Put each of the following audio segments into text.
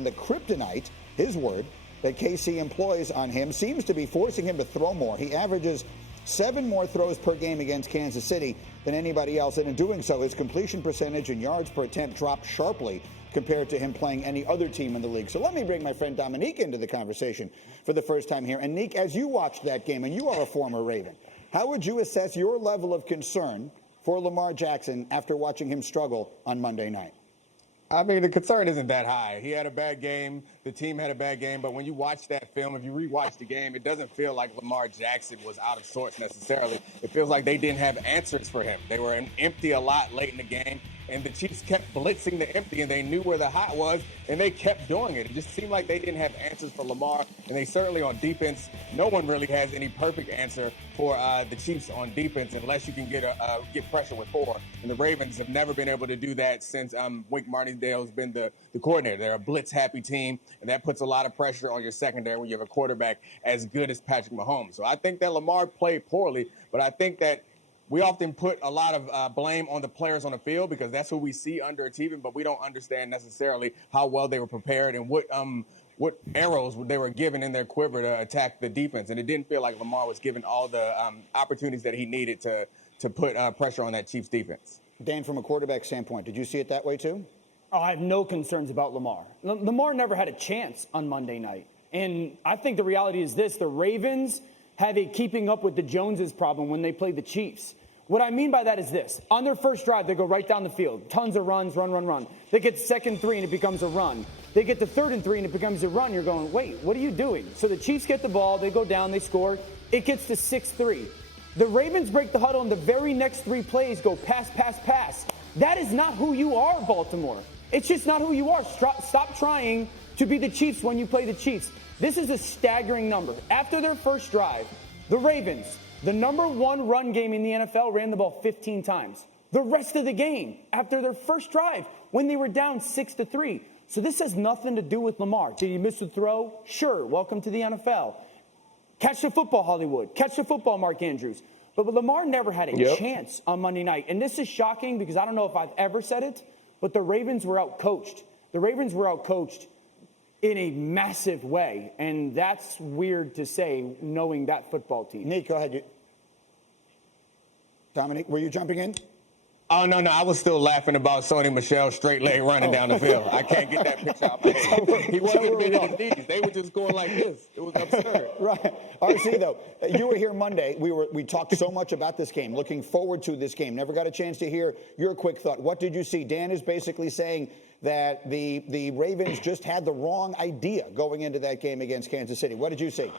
and the kryptonite, his word, that KC employs on him seems to be forcing him to throw more. He averages 7 more throws per game against Kansas City than anybody else, and in doing so, his completion percentage and yards per attempt dropped sharply compared to him playing any other team in the league. So let me bring my friend Domonique into the conversation for the first time here. And Nick, as you watched that game, and you are a former Raven, how would you assess your level of concern for Lamar Jackson after watching him struggle on Monday night? I mean, the concern isn't that high. He had a bad game. The team had a bad game. But when you watch that film, if you rewatch the game, it doesn't feel like Lamar Jackson was out of sorts necessarily. It feels like they didn't have answers for him. They were empty a lot late in the game. And the Chiefs kept blitzing the empty, and they knew where the hot was, and they kept doing it. It just seemed like they didn't have answers for Lamar, and they certainly on defense, no one really has any perfect answer for the Chiefs on defense unless you can get pressure with 4. And the Ravens have never been able to do that since Wink Martindale's been the coordinator. They're a blitz-happy team, and that puts a lot of pressure on your secondary when you have a quarterback as good as Patrick Mahomes. So I think that Lamar played poorly, but I think that we often put a lot of blame on the players on the field because that's who we see underachieving, but we don't understand necessarily how well they were prepared and what arrows they were given in their quiver to attack the defense. And it didn't feel like Lamar was given all the opportunities that he needed to put pressure on that Chiefs defense. Dan, from a quarterback standpoint, did you see it that way too? Oh, I have no concerns about Lamar. Lamar never had a chance on Monday night. And I think the reality is this. The Ravens have a keeping up with the Joneses problem when they play the Chiefs. What I mean by that is this. On their first drive, they go right down the field. Tons of runs, run. They get 2nd 3 and it becomes a run. They get to 3rd and 3 and it becomes a run. You're going, wait, what are you doing? So the Chiefs get the ball. They go down. They score. It gets to 6-3. The Ravens break the huddle and the very next 3 plays go pass. That is not who you are, Baltimore. It's just not who you are. Stop trying to be the Chiefs when you play the Chiefs. This is a staggering number. After their first drive, the Ravens, the number 1 run game in the NFL, ran the ball 15 times. The rest of the game, after their first drive, when they were down 6-3. So this has nothing to do with Lamar. Did he miss the throw? Sure. Welcome to the NFL. Catch the football, Hollywood. Catch the football, Mark Andrews. But Lamar never had a chance on Monday night. And this is shocking because I don't know if I've ever said it, but the Ravens were outcoached. The Ravens were outcoached in a massive way, and that's weird to say, knowing that football team. Nick, go ahead. Domonique, were you jumping in? Oh, no, I was still laughing about Sony Michel straight leg running down the field. I can't get that picture out my head. He wasn't bending his knees. They were just going like this. It was absurd. Right. RC, though, you were here Monday. We talked so much about this game, looking forward to this game. Never got a chance to hear your quick thought. What did you see? Dan is basically saying that the Ravens just had the wrong idea going into that game against Kansas City. What did you see?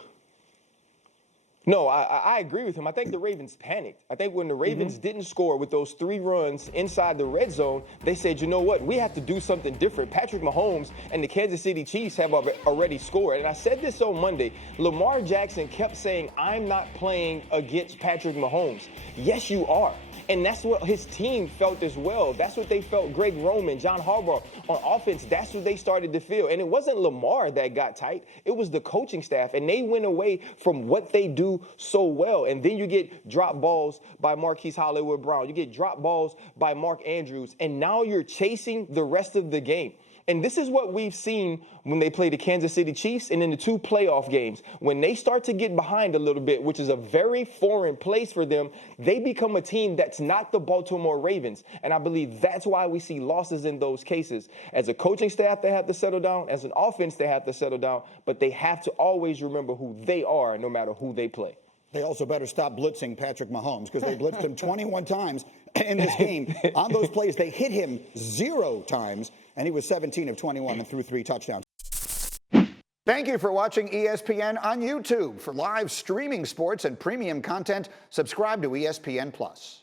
No, I agree with him. I think the Ravens panicked. I think when the Ravens didn't score with those 3 runs inside the red zone, they said, you know what, we have to do something different. Patrick Mahomes and the Kansas City Chiefs have already scored. And I said this on Monday. Lamar Jackson kept saying, I'm not playing against Patrick Mahomes. Yes, you are. And that's what his team felt as well. That's what they felt. Greg Roman, John Harbaugh on offense, that's what they started to feel. And it wasn't Lamar that got tight. It was the coaching staff. And they went away from what they do so well. And then you get drop balls by Marquise Hollywood Brown. You get drop balls by Mark Andrews. And now you're chasing the rest of the game. And this is what we've seen when they play the Kansas City Chiefs and in the 2 playoff games. When they start to get behind a little bit, which is a very foreign place for them, they become a team that's not the Baltimore Ravens. And I believe that's why we see losses in those cases. As a coaching staff, they have to settle down. As an offense, they have to settle down. But they have to always remember who they are no matter who they play. They also better stop blitzing Patrick Mahomes because they blitzed him 21 times in this game. On those plays, they hit him 0 times, and he was 17 of 21 and threw 3 touchdowns. Thank you for watching ESPN on YouTube. For live streaming sports and premium content, subscribe to ESPN+.